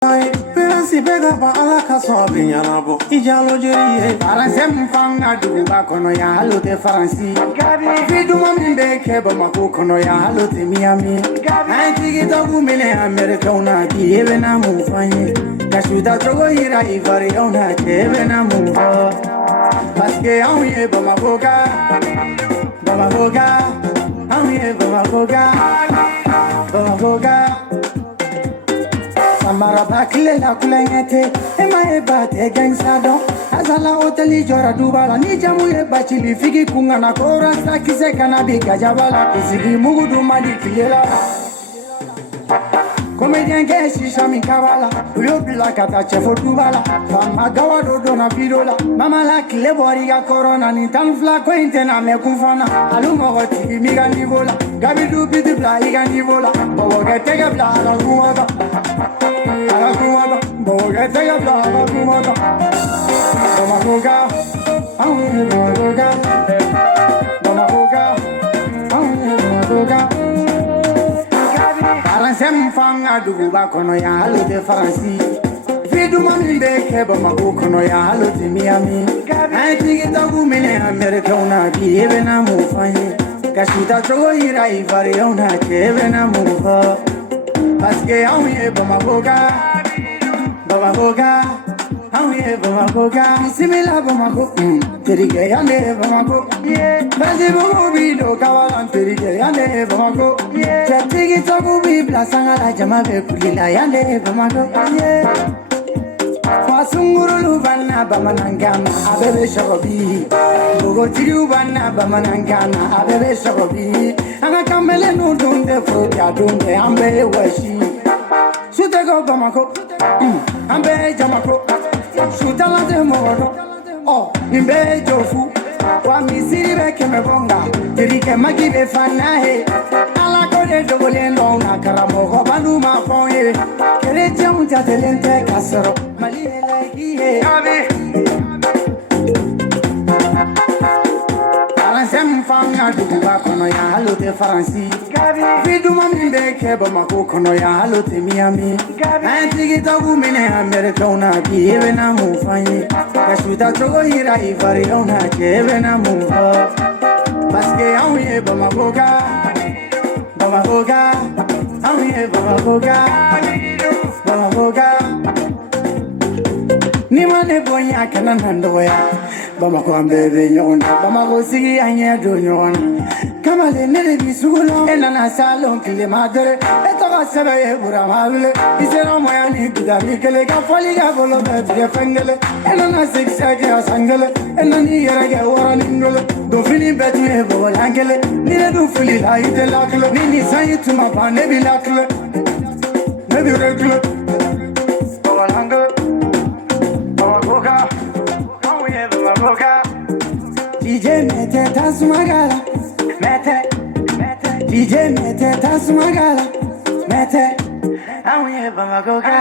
Pensi bega ba ala ka so binyana bo ijalo jeriye faranse mfanga duba kono ya halote faransi fidu mami beke ba mako kono ya halote miami antigi dogu mine amerika una kiebe na mufanye kashuta togo hira ivari una kiebe na mufa paske auye ba makoga auye ba makoga Amara bakle la kulengete ema eba te gangsado azala hoteli jora dubala ni jamu ye bachili figi kunga na kora sakise kana biga jabala isigi mugudu mali kilela Comedian ke shisha mi kabala uyo bila kata chefo dubala fama gawa dodo na bidola mama la kile bori ga corona ni tanfla ko intena me kunfana aluma goti mi ga nivola gabi du bidi bla iga nivola bogo ga tega bla la kuwada boga tega bla la kuwada bomagoga Mfanga duba kono ya halote faransi Fidu mami beke ba mako kono ya halote miami Antigi dogu mine amerika una kiebe na mufanye Kashuta togo hira ivari una kiebe na mufa Paske auye ba makoga auye ba makoga Simila ba mako terige yande ba mako Bazi bubu bido kawalan terige yande ba mako Chatigi togu bibla sangala jama be kulila yande ba mako Masunguru bana ba manangana abebe shogobi Bogo tiriu bana ba manangana abebe shogobi Anga kamele no dunde fruta dunde ambe washi Sutego ba mako ambe jamako Sutala de moro oh nimbe jofu Wa misiri beke mebonga Tirike magibe fanahe Ala kode dogole ndona karamo Kobandu mafonye Kereche muja telente kasero Malihe laikihe Faranse mfanga duba kono ya halote faransi Fidu mami beke ba mako kono ya halote miami Antigi dogu mine amerika una kiebe na mufanye Kashuta togo hira ivari una kiebe na mufa Paske auye ba makoga auye ba makoga Ni mane bonya kana nandoya Bama ko ambebe nyona bama ko sigi anya do nyona kamale nere bisugulo enana salon kile madre etoga sebe bura mabile isera moya ni bidami kele ka fali ga bolo be fengele enana siksa ga sangele enani yara ga wara ningole do fini betu e bo langele ni ne do fuli la ite lakle ni sayitu ma pa ne bi lakle ne bi rekle bo langele DJ mete tasumagala mete DJ mete tasumagala mete auye bamagoga